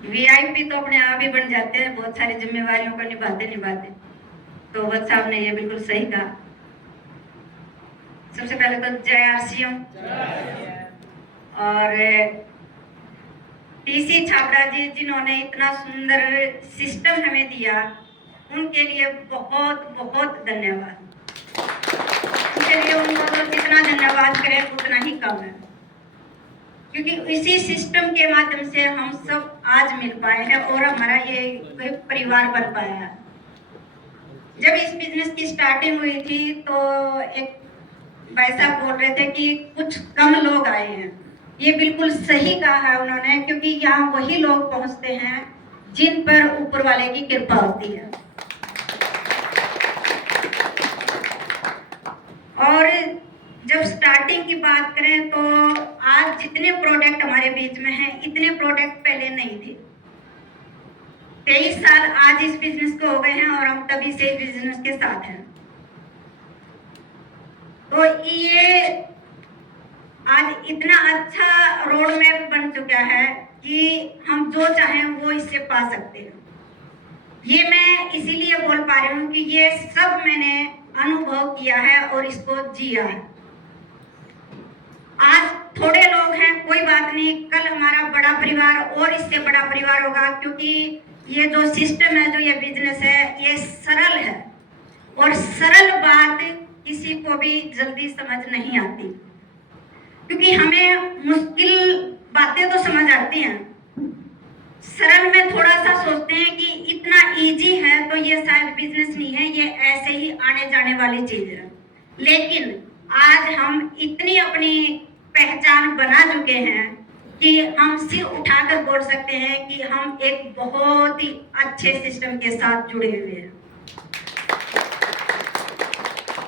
VIP तो अपने आप ही बन जाते हैं, बहुत सारी जिम्मेवारियों को निभाते निभाते। तो वत्स साहब ने ये बिल्कुल सही कहा। सबसे पहले तो जय आरसीएम और टीसी छाबड़ा जी जिन्होंने इतना सुंदर सिस्टम हमें दिया, उनके लिए बहुत बहुत धन्यवाद। उनके लिए उनको जितना धन्यवाद करें उतना ही कम है, क्योंकि इसी सिस्टम के माध्यम से हम सब आज मिल पाए हैं और हमारा ये परिवार बन पाया है। जब इस बिजनेस की स्टार्टिंग हुई थी तो एक भाई साहब बोल रहे थे कि कुछ कम लोग आए हैं। ये बिल्कुल सही कहा है उन्होंने, क्योंकि यहाँ वही लोग पहुंचते हैं जिन पर ऊपर वाले की कृपा होती है। और जब स्टार्टिंग की बात करें तो आज जितने प्रोडक्ट हमारे बीच में हैं, इतने प्रोडक्ट पहले नहीं थे। 23 साल आज इस बिजनेस को हो गए हैं और हम तभी से इस बिजनेस के साथ हैं। तो ये आज इतना अच्छा रोड मैप बन चुका है कि हम जो चाहें वो इससे पा सकते हैं। ये मैं इसीलिए बोल पा रही हूँ कि ये सब मैंने अनुभव किया है और इसको जिया है। आज थोड़े लोग हैं, कोई बात नहीं, कल हमारा बड़ा परिवार और इससे बड़ा परिवार होगा, क्योंकि ये जो सिस्टम है, जो ये बिजनेस है, ये सरल है और सरल बात किसी को भी जल्दी समझ नहीं आती, क्योंकि हमें मुश्किल बातें तो समझ आती हैं। सरल में थोड़ा सा सोचते हैं कि इतना इजी है तो ये शायद बिजनेस नहीं है, ये ऐसे ही आने जाने वाली चीज है। लेकिन आज हम इतनी अपनी पहचान बना चुके हैं कि हम सिर उठाकर बोल सकते हैं कि हम एक बहुत ही अच्छे सिस्टम के साथ जुड़े हुए हैं।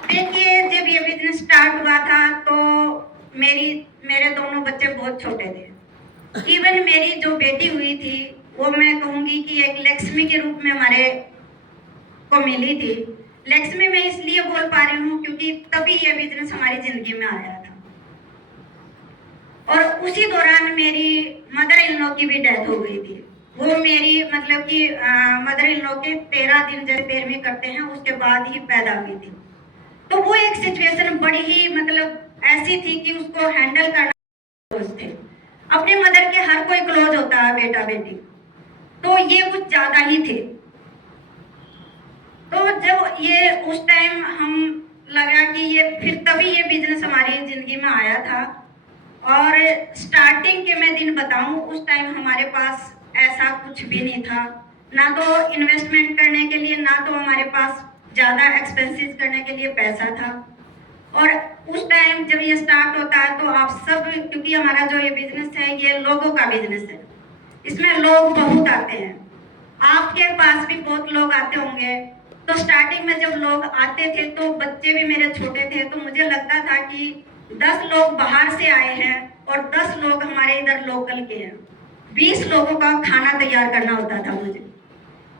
देखिए, जब ये बिजनेस स्टार्ट हुआ था तो मेरे दोनों बच्चे बहुत छोटे थे। इवन मेरी जो बेटी हुई थी वो मैं कहूंगी कि एक लक्ष्मी के रूप में हमारे को मिली थी। लक्ष्मी मैं इसलिए बोल पा रही हूँ क्योंकि तभी ये बिजनेस हमारी जिंदगी में आया था। और उसी दौरान मेरी मदर इन लॉ की भी डेथ हो गई थी। वो मेरी मतलब कि मदर इन लॉ के 13 दिन जैसे 13वीं करते हैं उसके बाद ही पैदा हुई थी। तो वो एक सिचुएशन बड़ी ही मतलब ऐसी थी कि उसको हैंडल करना थे। अपने मदर के हर कोई क्लोज होता है बेटा बेटी, तो ये कुछ ज्यादा ही थे। तो जब ये उस टाइम हम लगा कि ये फिर तभी ये बिजनेस हमारी जिंदगी में आया था। और स्टार्टिंग के मैं दिन बताऊं, उस टाइम हमारे पास ऐसा कुछ भी नहीं था, ना तो इन्वेस्टमेंट करने के लिए, ना तो हमारे पास ज्यादा एक्सपेंसेस करने के लिए पैसा था। और उस टाइम जब ये स्टार्ट होता है तो आप सब, क्योंकि हमारा जो ये बिजनेस है ये लोगों का बिजनेस है, इसमें लोग बहुत आते हैं, आपके पास भी बहुत लोग आते होंगे। तो स्टार्टिंग में जब लोग आते थे तो बच्चे भी मेरे छोटे थे, तो मुझे लगता था कि 10 लोग बाहर से आए हैं और 10 लोग हमारे इधर लोकल के हैं। 20 लोगों का खाना तैयार करना होता था मुझे।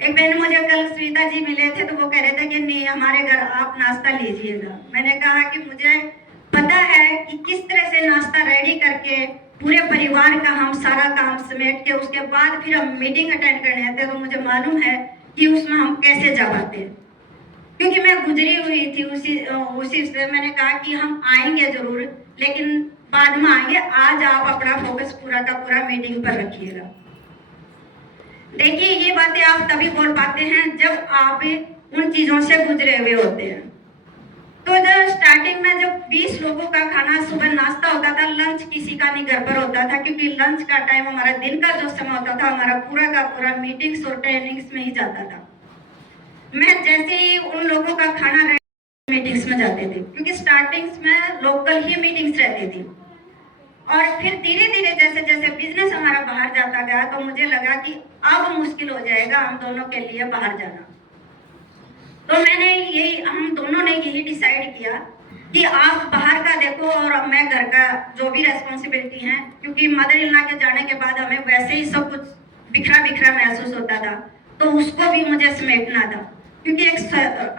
एक बहन मुझे कल श्वेता जी मिले थे तो वो कह रहे थे कि नहीं, हमारे घर आप नाश्ता लीजिएगा। मैंने कहा कि मुझे पता है कि किस तरह से नाश्ता रेडी करके पूरे परिवार का हम सारा काम समेट के उसके बाद फिर हम मीटिंग अटेंड करने आते, तो मुझे मालूम है कि उसमें हम कैसे जा पाते हैं, क्योंकि मैं गुजरी हुई थी उसी से। मैंने कहा कि हम आएंगे जरूर, लेकिन बाद में आएंगे, आज आप अपना फोकस पूरा का पूरा मीटिंग पर रखिएगा। देखिए, ये बातें आप तभी बोल पाते हैं जब आप उन चीजों से गुजरे हुए होते हैं। तो जब स्टार्टिंग में जब 20 लोगों का खाना सुबह नाश्ता होता था, लंच किसी का नहीं घर पर होता था, क्योंकि लंच का टाइम हमारा दिन का जो समय होता था हमारा पूरा का पूरा मीटिंग्स और ट्रेनिंग्स में ही जाता था। मैं जैसे ही उन लोगों का खाना मीटिंग्स में जाते थे, क्योंकि स्टार्टिंग्स में लोकल ही मीटिंग्स रहती थी। और फिर धीरे धीरे जैसे जैसे बिजनेस हमारा बाहर जाता गया तो मुझे लगा कि अब मुश्किल हो जाएगा हम दोनों के लिए बाहर जाना। तो हम दोनों ने यही डिसाइड किया कि आप बाहर का देखो और मैं घर का जो भी रेस्पॉन्सिबिलिटी है, क्योंकि मदर इन लॉ के जाने के बाद हमें वैसे ही सब कुछ बिखरा बिखरा महसूस होता था, तो उसको भी मुझे समेटना था, क्योंकि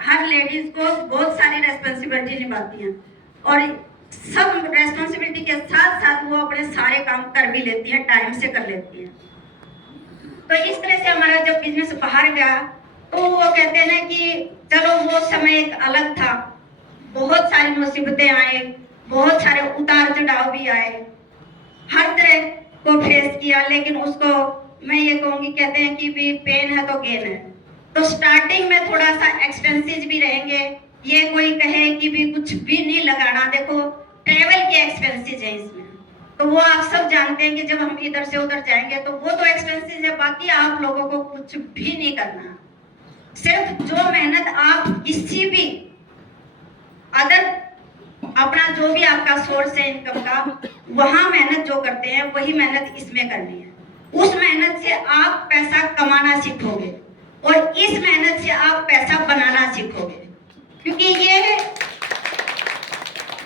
हर लेडीज को बहुत सारी रेस्पॉन्सिबिलिटी निभाती हैं और सब रेस्पॉन्सिबिलिटी के साथ साथ वो अपने सारे काम कर भी लेती हैं, टाइम से कर लेती हैं। तो इस तरह से हमारा जब बिजनेस बाहर गया तो वो कहते हैं ना कि चलो वो समय एक अलग था, बहुत सारी मुसीबतें आए, बहुत सारे उतार चढ़ाव भी आए, हर तरह को फेस किया, लेकिन उसको मैं ये कहूँगी, कहते हैं कि भी पेन है तो गेन है। तो स्टार्टिंग में थोड़ा सा एक्सपेंसेस भी रहेंगे, ये कोई कहे कि भी कुछ भी नहीं लगाना, देखो ट्रेवल के एक्सपेंसेस है इसमें, तो वो आप सब जानते हैं कि जब हम इधर से उधर जाएंगे तो वो तो एक्सपेंसेस है, बाकी आप लोगों को कुछ भी नहीं करना। सिर्फ जो मेहनत आप किसी भी अदर अपना जो भी आपका सोर्स है इनकम का, वहां मेहनत जो करते हैं वही मेहनत इसमें करनी है। उस मेहनत से आप पैसा कमाना सीखोगे और इस मेहनत से आप पैसा बनाना सीखोगे, क्योंकि ये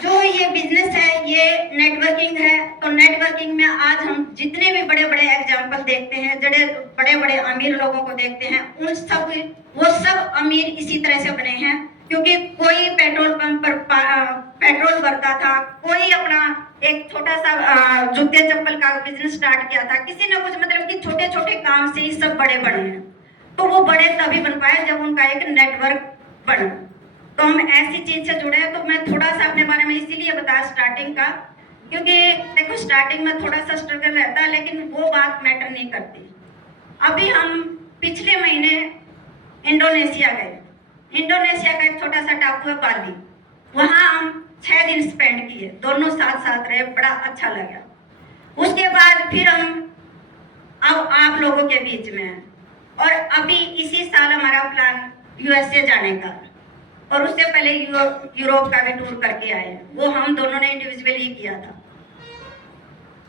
जो ये बिजनेस है ये नेटवर्किंग है। तो नेटवर्किंग में आज हम जितने भी बड़े बड़े एग्जाम्पल देखते हैं, बड़े बड़े अमीर लोगों को देखते हैं, वो सब अमीर इसी तरह से बने हैं, क्योंकि कोई पेट्रोल पंप पर पेट्रोल भरता था, कोई अपना एक छोटा सा जूते चप्पल का बिजनेस स्टार्ट किया था, किसी ने कुछ, मतलब कि छोटे छोटे काम से ही सब बड़े बने हैं। तो वो बड़े तभी बन पाए जब उनका एक नेटवर्क बना। तो हम ऐसी चीज से जुड़े हैं। तो मैं थोड़ा सा अपने बारे में इसीलिए बताया स्टार्टिंग का, क्योंकि देखो स्टार्टिंग में थोड़ा सा स्ट्रगल रहता है, लेकिन वो बात मैटर नहीं करती। अभी हम पिछले महीने इंडोनेशिया गए। इंडोनेशिया का एक छोटा सा टापू है बाली, वहाँ हम 6 दिन स्पेंड किए, दोनों साथ साथ रहे, बड़ा अच्छा लगा। उसके बाद फिर हम अब आप लोगों के बीच में हैं, और अभी इसी साल हमारा प्लान यूएसए जाने का, और उससे पहले यूरोप का भी टूर करके आए, वो हम दोनों ने इंडिविजुअली किया था।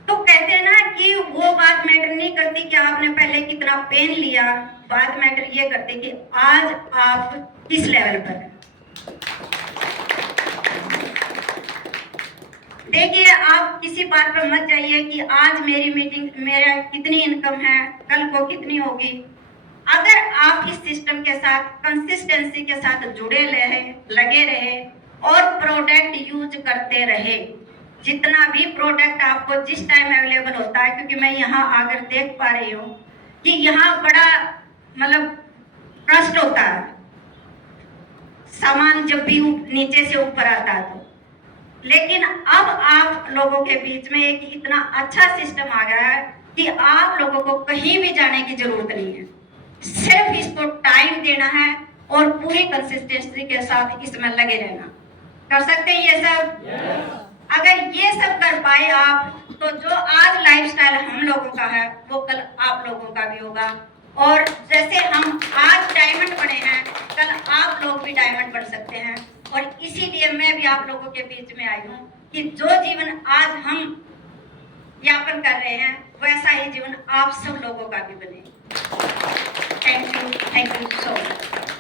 तो कहते हैं ना कि वो बात मैटर नहीं करती कि आपने पहले कितना पेन लिया, बात मैटर ये करती कि आज आप किस लेवल पर हैं। देखिए, आप किसी बात पर मत जाइए कि आज मेरा कितनी इनकम है, कल को कितनी होगी। अगर आप इस सिस्टम के साथ कंसिस्टेंसी के साथ जुड़े रहे, लगे रहे और प्रोडक्ट यूज करते रहे, जितना भी प्रोडक्ट आपको जिस टाइम अवेलेबल होता है, क्योंकि मैं यहाँ आकर देख पा रही हूँ कि यहाँ बड़ा मतलब ट्रस्ट होता है, सामान जब भी नीचे से ऊपर आता है तो। लेकिन अब आप लोगों के बीच में एक इतना अच्छा सिस्टम आ गया है कि आप लोगों को कहीं भी जाने की जरूरत नहीं है, सिर्फ इसको टाइम देना है और पूरी कंसिस्टेंसी के साथ इसमें लगे रहना। कर सकते हैं ये सब? अगर ये सब कर पाए आप, तो जो आज लाइफस्टाइल हम लोगों का है वो कल आप लोगों का भी होगा। और जैसे हम आज डायमंड बने हैं, कल आप लोग भी डायमंड बन सकते हैं। और इसीलिए मैं भी आप लोगों के बीच में आई हूँ कि जो जीवन आज हम यापन कर रहे हैं, वैसा ही जीवन आप सब लोगों का भी बने। Thank you so much.